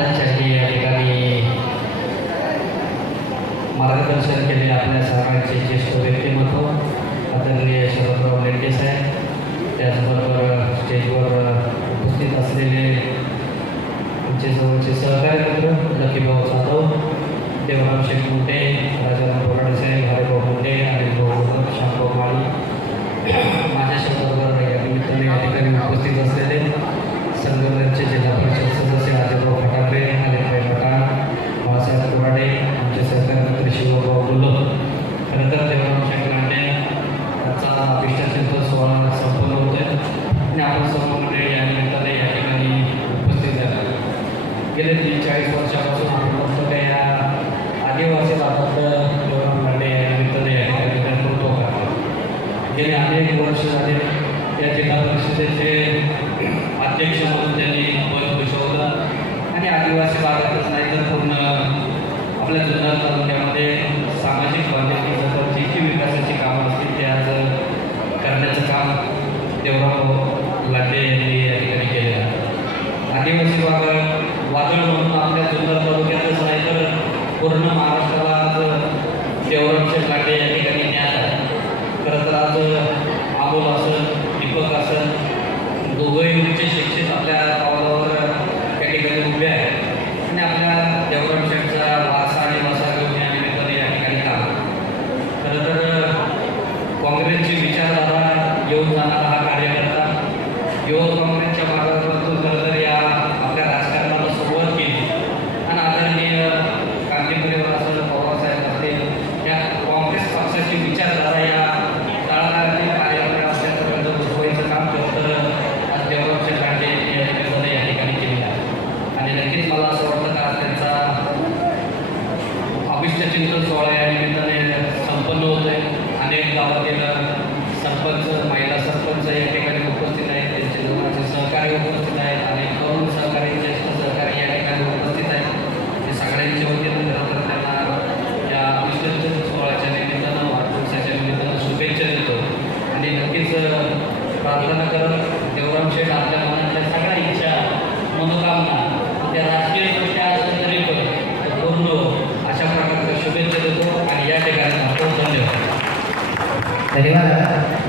त्यांच्यासाठी या ठिकाणी मार्गदर्शन केले आपल्या सर्वांचे ज्येष्ठ व्यक्तिमत्व आदरणीय शरदराव लेंडे साहेब त्याचबरोबर स्टेजवर उपस्थित असलेले आमचे सर्वांचे सहकारी मित्र लकीभाऊ जाधव देवराव शेख मुंडे राजाराम बोराडे साहेब हरिभाऊ मुंडे हरिभाऊ शामभाऊ माळी माझ्या शब्दाबरोबर या निमित्ताने या ठिकाणी उपस्थित असलेले संघटनांचे जिल्हा परिषद मंत्री शिवभाऊ गुल्लो खरं तर देवराम शेख लांडे सोहळा संपन्न होते आणि आपण सर्व मंडळी या निमित्ताने या ठिकाणी उपस्थित झाला. गेले तीन चाळीस वर्षापासून आपण बघतो या आदिवासी भागातलं देवराम लांडे या निमित्ताने या ठिकाणी नेतृत्व करतो. गेले अनेक वर्ष झाले या जिल्हा परिषदेचे अध्यक्ष म्हणून त्यांनी पद भूषवलं. आणि आदिवासी भागातच नाही तर पूर्ण आपल्या जिल्हा तालुक्यामध्ये सामाजिक जी जी विकासाची कामं असतील ते आज करण्याचं काम देवराव हो, लांडे यांनी या ठिकाणी केलेलं आहे. आदिवासी भाग वादळ म्हणून आपल्या जुन्नर तालुक्यातच नाही तर पूर्ण महाराष्ट्राला आज देवराम लाटे या ठिकाणी ज्ञान आहे. खरं तर आज अमोल असेल दीपक असेल दोघंही उच्च शिक्षित आपल्या पावलावर त्या ठिकाणी उभे आहेत आणि आपल्या देवराम शेठचा वासा आणि वसा घेऊन या निमित्ताने या ठिकाणी काम खरं तर काँग्रेसची विचारधारा घेऊन जाणारा हा कार्यकर्ता युवक काँग्रेसच्या मार्गातून खरं तर या आपल्या राजकारणाला सुरुवात केली. आणि आदरणीय गांधीपुरीवर असं पवारसाहेब असतील या काँग्रेस पक्षाची विचारधारा या तळागाळातील कार्यकर्त्यापर्यंत पोचवायचं काम खरं तर आज देवरामचे लांडे या निमित्ताने या ठिकाणी केलेलं आहे. आणि नक्कीच मला असं वाटतं का त्यांचा अभिष्ट चिंतन सोहळा या निमित्ताने संपन्न होत आहे अनेक गावातील सरपंच महिला सरपंच या ठिकाणी उपस्थित आहेत. त्यांचे जवळचे सहकारी उपस्थित आहेत आणि तरुण सहकारी ज्येष्ठ सहकारी या ठिकाणी उपस्थित आहेत. हे सगळ्यांच्या वतीनं खरं तर त्यांना या अभिष्ट चिंतन सोहळ्याच्या निमित्तानं वाढदिवसाच्या निमित्तानं शुभेच्छा देतो. आणि नक्कीच प्रार्थना करत देवराम शेठ आपल्या मनातल्या सगळ्या इच्छा मनोकामना त्या राजकीय दृष्ट्या असल्या तरी पण पूर्ण अशा प्रकारच्या शुभेच्छा देतो आणि या ठिकाणी थांबतो धन्यवाद. धन्यवाद.